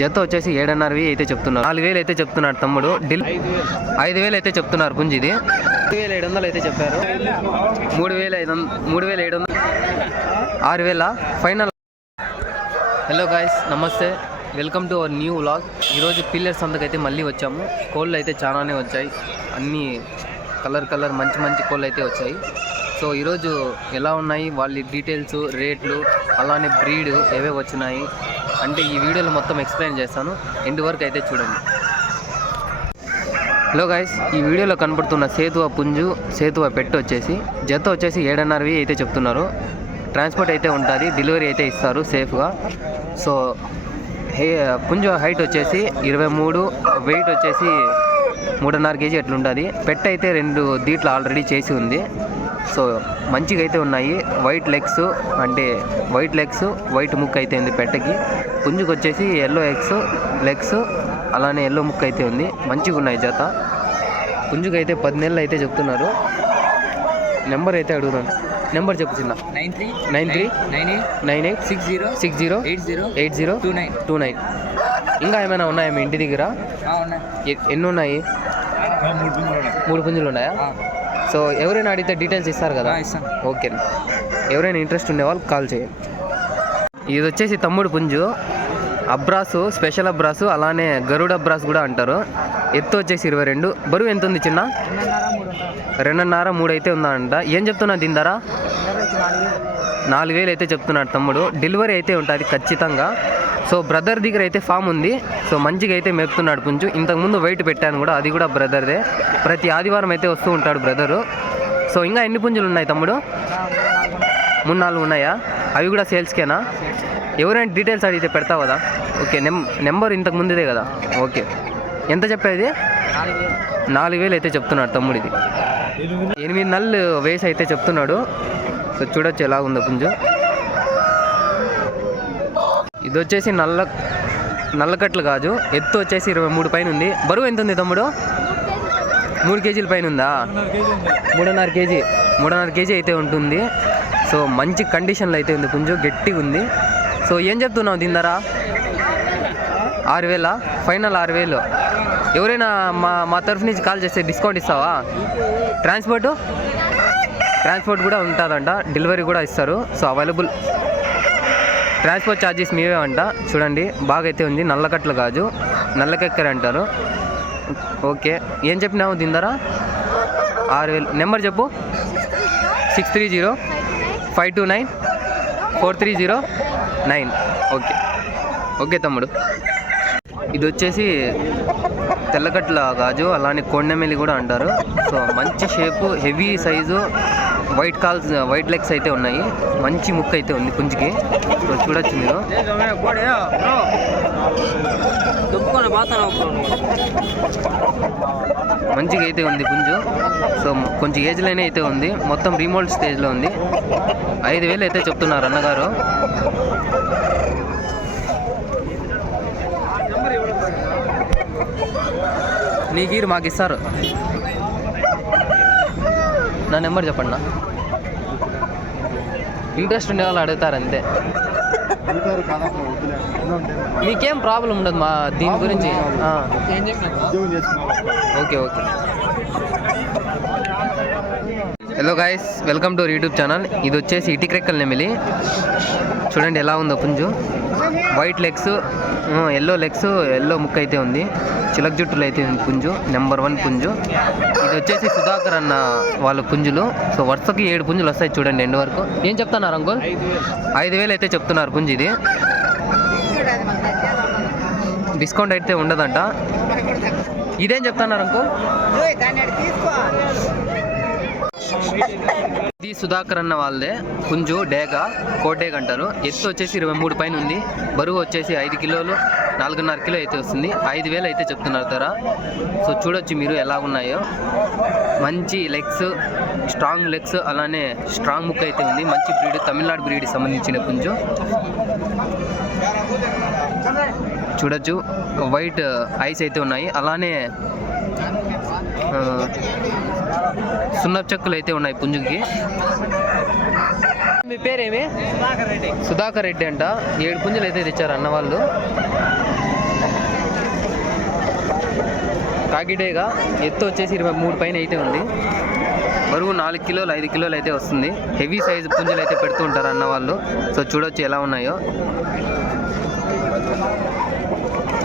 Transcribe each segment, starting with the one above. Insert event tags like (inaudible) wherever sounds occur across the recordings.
జత వచ్చేసి ఏడున్నరవి అయితే చెప్తున్నారు. నాలుగు వేలు అయితే చెప్తున్నాడు తమ్ముడు. డిల్ ఐదు వేలు అయితే చెప్తున్నారు పుంజు ఇది. వేల ఏడు వందలు అయితే చెప్పారు. మూడు వేల ఐదు వందలు మూడు వేల ఏడు వందలు. ఆరు వేల ఫైనల్. హలో గాయస్ నమస్తే. Welcome to our new vlog ఈరోజు పిల్లర్స్ సంతకైతే మళ్ళీ వచ్చాము. కోళ్ళు అయితే చాలానే వచ్చాయి. అన్నీ కలర్ కలర్ మంచి మంచి కోళ్ళు అయితే వచ్చాయి. సో ఈరోజు ఎలా ఉన్నాయి? వాళ్ళ డీటెయిల్స్ రేట్లు అలానే బ్రీడ్ ఏవే వచ్చినాయి? అంటే ఈ వీడియోలో మొత్తం ఎక్స్ప్లెయిన్ చేస్తాను. ఎండ్ వరకు అయితే చూడండి. హలో గాయస్ ఈ వీడియోలో కనపడుతున్న సేతువ పుంజు సేతువ పెట్టు వచ్చేసి జత వచ్చేసి ఏడన్నరవి అయితే చెప్తున్నారు. ట్రాన్స్పోర్ట్ అయితే ఉంటుంది డెలివరీ అయితే ఇస్తారు సేఫ్గా సో హే పుంజు హైట్ వచ్చేసి ఇరవై మూడు వెయిట్ వచ్చేసి మూడున్నర కేజీ అట్లుంటుంది. పెట్ట అయితే రెండు దీట్లు ఆల్రెడీ చేసి ఉంది. సో మంచిగా అయితే ఉన్నాయి. వైట్ లెగ్స్ అంటే వైట్ లెగ్స్ వైట్ ముక్ అయితే ఉంది పెట్టకి. పుంజుకి వచ్చేసి ఎల్లో ఎగ్స్ లెగ్స్ అలానే ఎల్లో ముక్ అయితే ఉంది. మంచిగా ఉన్నాయి జత. పుంజుకి అయితే పది నెలలు అయితే చెప్తున్నారు. నెంబర్ అయితే అడుగుతాను నెంబర్ చెప్పు చిన్న. Nine three nine three nine eight nine eight six zero six zero eight zero eight zero two nine two nine ఇంకా ఏమైనా ఉన్నాయా మీ ఇంటి దగ్గర? ఎన్ని ఉన్నాయి? మూడు పుంజులు ఉన్నాయా. సో ఎవరైనా అడిగితే డీటెయిల్స్ ఇస్తారు కదా? ఇస్తాను. ఓకే ఎవరైనా ఇంట్రెస్ట్ ఉండే వాళ్ళు కాల్ చేయండి ఇది వచ్చేసి తమ్ముడు పుంజు. అబ్రాసు స్పెషల్ అబ్రాసు అలానే గరుడ అబ్రాస్ కూడా అంటారు. ఎత్తు వచ్చేసి ఇరవై రెండు. బరువు ఎంత ఉంది చిన్న? రెండున్నర మూడు అయితే ఉందంట. ఏం చెప్తున్నా దీని ధర నాలుగు వేలు అయితే చెప్తున్నాడు తమ్ముడు. డెలివరీ అయితే ఉంటుంది ఖచ్చితంగా. సో బ్రదర్ దగ్గర అయితే ఫామ్ ఉంది. సో మంచిగా అయితే మేపుతున్నాడు పుంజు. ఇంతకుముందు వెయిట్ పెట్టాను కూడా. అది కూడా బ్రదర్దే. ప్రతి ఆదివారం అయితే వస్తూ ఉంటాడు బ్రదరు. సో ఇంకా ఎన్ని పుంజులు ఉన్నాయి తమ్ముడు? మూడు నాలుగు ఉన్నాయా? అవి కూడా సేల్స్కేనా? ఎవరైనా డీటెయిల్స్ అడిగితే పెడతావు కదా. ఓకే నెం నెంబర్ ఇంతకు ముందుదే కదా. ఓకే. ఎంత చెప్పేది? నాలుగు వేలు అయితే చెప్తున్నాడు తమ్ముడిది. ఎనిమిది నెలలు వేసి అయితే చెప్తున్నాడు. సో చూడొచ్చు ఎలా ఉందో పుంజు. ఇది వచ్చేసి నల్ల నల్లకట్లు కాదు. ఎత్తు వచ్చేసి ఇరవై మూడు పైన ఉంది. బరువు ఎంత ఉంది తమ్ముడు? మూడు కేజీల పైన ఉందా? మూడున్నర కేజీ. మూడున్నర కేజీ అయితే ఉంటుంది. సో మంచి కండిషన్లో అయితే ఉంది పుంజు. గట్టిగా ఉంది. సో ఏం చెప్తున్నావు దీని ధర ఆరు వేల? ఫైనల్ ఆరు వేలు. ఎవరైనా మా మా తరఫు నుంచి కాల్ చేస్తే డిస్కౌంట్ ఇస్తావా? ట్రాన్స్పోర్టు ట్రాన్స్పోర్ట్ కూడా ఉంటుందంట. డెలివరీ కూడా ఇస్తారు. సో అవైలబుల్ ట్రాన్స్పోర్ట్ ఛార్జెస్ మీవే అంట. చూడండి బాగా అయితే ఉంది. నల్లకట్లు కాదు. నల్లకెక్కర అంటారు. ఓకే. ఏం చెప్పినావు దీని ధర ఆరు వేలు. నెంబర్ చెప్పు. Six three zero five two nine four three zero nine okay. Okay తమ్ముడు. ఇది వచ్చేసి తెల్లకట్ల గాజు అలానే కొండమెలి కూడా అంటారు. సో మంచి shape heavy size white calls white legs అయితే ఉన్నాయి. మంచి ముక్క అయితే ఉంది పుంజికి. సో చూడొచ్చు మీరు. మంచిగా అయితే ఉంది పుంజు. సో కొంచెం ఏజ్లోనే అయితే ఉంది. మొత్తం రీమోల్డ్ స్టేజ్లో ఉంది. ఐదు వేలు అయితే చెప్తున్నారు అన్నగారు. నీ గీరు మాకు ఇస్తారు నా నెంబర్ చెప్పండి నా. ఇంట్రెస్ట్ ఉండే వాళ్ళు అడుగుతారు అంతే. మీకేం ప్రాబ్లం ఉండదు మా దీని గురించి? ఆ. ఏం చెప్పిన okay okay. Hello guys welcome to YouTube channel ఇది వచ్చేసి ఇటిక్రెక్కల్ నెమిలి. చూడండి ఎలా ఉందో పుంజు. White legs yellow legs yellow ముక్క అయితే ఉంది. చిలక జుట్టులు అయితే ఉంది పుంజు నెంబర్ వన్ పుంజు. ఇది వచ్చేసి సుధాకర్ అన్న వాళ్ళ పుంజులు. సో వరుసకి ఏడు పుంజులు వస్తాయి చూడండి ఎండు వరకు. ఏం చెప్తున్నారు అంకుల్? ఐదు వేలు అయితే చెప్తున్నారు పుంజు ఇది. డిస్కౌంట్ అయితే ఉండదంట. ఇదేం చెప్తున్నారు అంకుల్? ఇది సుధాకర్ అన్న వాళ్ళదే. పుంజు డేగా కోటేగ అంటారు ఎత్తు వచ్చేసి ఇరవై మూడు పైన ఉంది. బరువు వచ్చేసి ఐదు కిలోలు నాలుగున్నర కిలో అయితే వస్తుంది. ఐదు వేలు అయితే చెప్తున్నారు ధర సో చూడొచ్చు మీరు ఎలా ఉన్నాయో. మంచి లెగ్స్ స్ట్రాంగ్ లెగ్స్ అలానే స్ట్రాంగ్ ముక్క అయితే ఉంది. మంచి బ్రీడ్ తమిళనాడు బ్రీడ్ సంబంధించిన పుంజు. చూడొచ్చు. వైట్ ఐస్ అయితే ఉన్నాయి. అలానే సున్నపు చెక్కులు అయితే ఉన్నాయి పుంజుకి. మీ పేరేమి? సుధాకర్ రెడ్డి అంట. ఏడు పుంజులు అయితే తెచ్చారు అన్నవాళ్ళు కాకిడేగా ఎత్తు వచ్చేసి ఇరవై మూడు పైన అయితే ఉంది. బరువు నాలుగు కిలోలు ఐదు కిలోలు అయితే వస్తుంది. హెవీ సైజు పుంజులు అయితే పెడుతూ ఉంటారు అన్నవాళ్ళు సో చూడొచ్చు ఎలా ఉన్నాయో.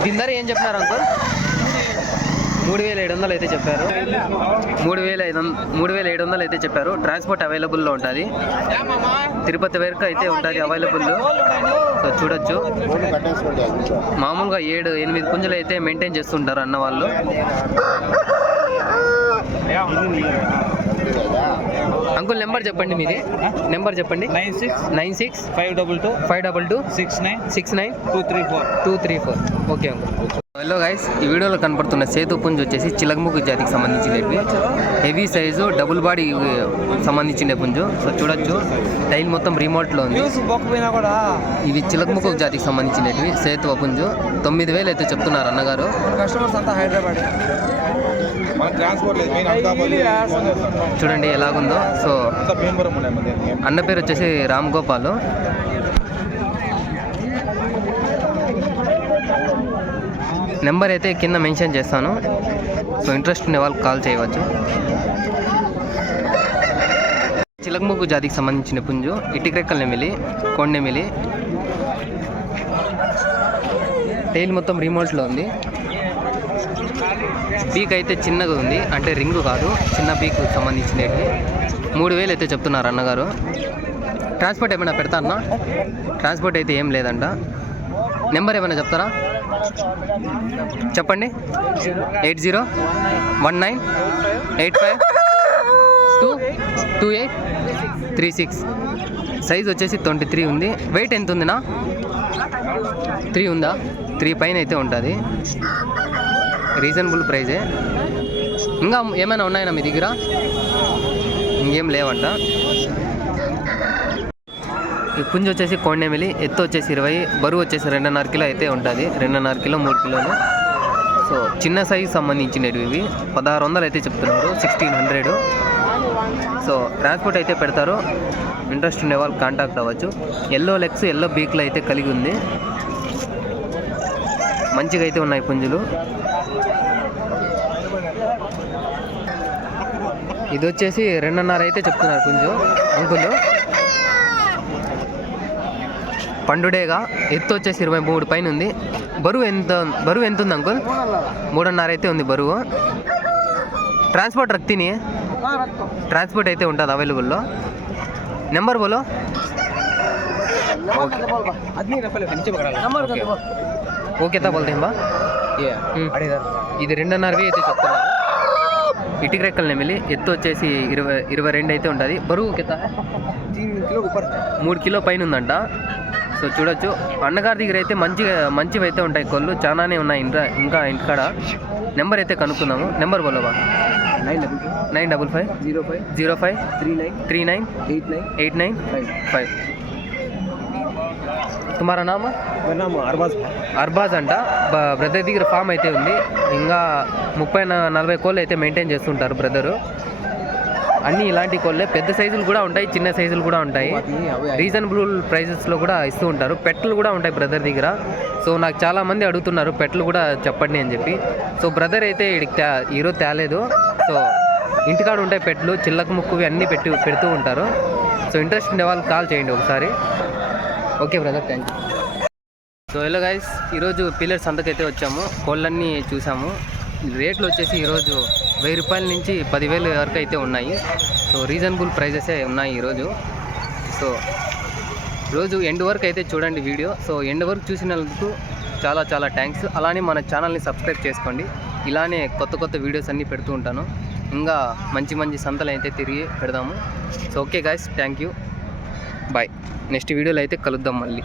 దీని ఏం చెప్తున్నారు అంకుల్? మూడు వేల ఏడు వందలు అయితే చెప్పారు. మూడు వేల ఐదు వంద మూడు వేల ఏడు వందలు అయితే చెప్పారు. ట్రాన్స్పోర్ట్ అవైలబుల్లో ఉంటుంది. తిరుపతి వరకు అయితే ఉంటుంది అవైలబుల్. సో చూడొచ్చు. మామూలుగా ఏడు ఎనిమిది పుంజులు అయితే మెయింటైన్ చేస్తుంటారు అన్న వాళ్ళు. అంకుల్ నెంబర్ చెప్పండి మీది. నెంబర్ చెప్పండి. Nine six nine six five double two five double two six nine six nine two three four. Two three four. Okay uncle. Hello guys ఈ వీడియోలో కనపడుతున్న సేతు పుంజు వచ్చేసి చిలకముఖి జాతికి సంబంధించినవి. హెవీ సైజు డబుల్ బాడీ సంబంధించిన పుంజు. సో చూడొచ్చు. టైల్ మొత్తం రిమోట్లో ఉంది. ఇవి చిలకముఖ జాతికి సంబంధించినవి. సేతు పుంజు. తొమ్మిది వేలు అయితే చెప్తున్నారు అన్నగారు. కస్టమర్స్ అంతా హైదరాబాద్. మన ట్రాన్స్పోర్ట్ లేదు. మెయిన్ అనకాపల్లి చూడండి ఎలాగుందో. సో. అన్న పేరు వచ్చేసి రామ్ గోపాల్. నెంబర్ అయితే కింద మెన్షన్ చేస్తాను. సో ఇంట్రెస్ట్ ఉండే వాళ్ళకి కాల్ చేయవచ్చు. చిలకముగ్గు జాతికి సంబంధించిన పుంజు ఇటుక్రెక్కల నెమిలి కొండెమిలి టైల్ మొత్తం రిమోట్లో ఉంది. పీక్ అయితే చిన్నగా ఉంది. అంటే రింగు కాదు. చిన్న పీక్ సంబంధించినవి మూడు వేలు అయితే చెప్తున్నారు అన్నగారు. ట్రాన్స్పోర్ట్ ఏమైనా పెడతా అన్న ట్రాన్స్పోర్ట్ అయితే ఏం లేదంట. నెంబర్ ఏమైనా చెప్తారా? చెప్పండి. Eight zero one nine eight five two two eight three six. Size వచ్చేసి ట్వంటీ త్రీ ఉంది. వెయిట్ ఎంత ఉందినా? త్రీ ఉందా? త్రీ పైన అయితే ఉంటుంది. రీజనబుల్ ప్రైజే ఇంకా ఏమైనా ఉన్నాయన్నా మీ దగ్గర? ఇంకేం లేవంట. పుంజు వచ్చేసి కొండెమిలి ఎత్తు వచ్చేసి ఇరవై బరువు వచ్చేసి రెండున్నర కిలో అయితే ఉంటుంది. రెండున్నర కిలో మూడు కిలోలు. సో చిన్న సైజు సంబంధించినవి ఇవి. పదహారు వందలు అయితే చెప్తున్నారు సిక్స్టీన్ హండ్రెడ్ సో ట్రాన్స్పోర్ట్ అయితే పెడతారు. ఇంట్రెస్ట్ ఉండే వాళ్ళు కాంటాక్ట్ అవ్వచ్చు. ఎల్లో లెగ్స్ ఎల్లో బీక్లు అయితే కలిగి ఉంది. మంచిగా అయితే ఉన్నాయి పుంజులు. ఇది వచ్చేసి రెండున్నర అయితే చెప్తున్నారు పుంజు అంకులు. పండుడేగా. ఎత్తు వచ్చేసి ఇరవై మూడు పైన ఉంది బరువు ఎంత బరువు ఎంత ఉంది అంకుల్? మూడున్నర అయితే ఉంది బరువు. ట్రాన్స్పోర్ట్ రక్తిని ట్రాన్స్పోర్ట్ అయితే ఉంటుంది అవైలబుల్లో. నెంబర్ బోలో? ఓకేతా బోల్దేం బా ఇది రెండున్నరవి అయితే చెప్తున్నా ఇటుక రెక్కలు నెమిలి ఎత్తు వచ్చేసి ఇరవై ఇరవై రెండు అయితే ఉంటుంది. బరువు (laughs) కింద మూడు కిలో పైన ఉందంట సో చూడొచ్చు. అన్నగారి దగ్గర అయితే మంచి మంచివి అయితే ఉంటాయి కొల్లు చాలానే ఉన్నాయి ఇంకా ఇంకా ఇంటికాడ. నెంబర్ అయితే కనుక్కున్నాము number బోలవా nine double nine double five zero five zero five three nine three nine eight nine eight nine five five తుమారా Arbaz Arbaz అంట బ్రదర్ దగ్గర ఫామ్ అయితే ఉంది ఇంకా ముప్పై నలభై కోళ్ళు అయితే మెయింటైన్ చేస్తుంటారు బ్రదరు అన్నీ ఇలాంటి కోళ్ళే పెద్ద సైజులు కూడా ఉంటాయి చిన్న సైజులు కూడా ఉంటాయి. రీజనబుల్ ప్రైజెస్లో కూడా ఇస్తూ ఉంటారు. పెట్టలు కూడా ఉంటాయి బ్రదర్ దగ్గర. సో నాకు చాలా మంది అడుగుతున్నారు పెట్టలు కూడా చెప్పండి అని చెప్పి. సో బ్రదర్ అయితే ఈరోజు తేలేదు. సో ఇంటికాడ ఉంటాయి పెట్లు చిల్లక ముక్కువి అన్నీ పెట్టి పెడుతూ ఉంటారు. సో ఇంట్రెస్ట్ ఉండే వాళ్ళు కాల్ చేయండి ఒకసారి. Okay brother thank you so hello guys ఈరోజు పిల్లర్ సంతకైతే వచ్చాము. కోళ్ళన్నీ చూసాము. రేట్లు వచ్చేసి ఈరోజు వెయ్యి రూపాయల నుంచి పదివేలు వరకు అయితే ఉన్నాయి. సో రీజనబుల్ ప్రైజెసే ఉన్నాయి ఈరోజు. సో రోజు ఎండ్ వరకు అయితే చూడండి వీడియో. సో ఎండ్ వరకు చూసినందుకు చాలా చాలా థ్యాంక్స్ అలానే మన ఛానల్ని సబ్స్క్రైబ్ చేసుకోండి. ఇలానే కొత్త కొత్త వీడియోస్ అన్నీ పెడుతూ ఉంటాను. ఇంకా మంచి మంచి సంతలు అయితే తిరిగి పెడదాము. So okay guys thank you bye next వీడియోలో అయితే కలుద్దాం మళ్ళీ.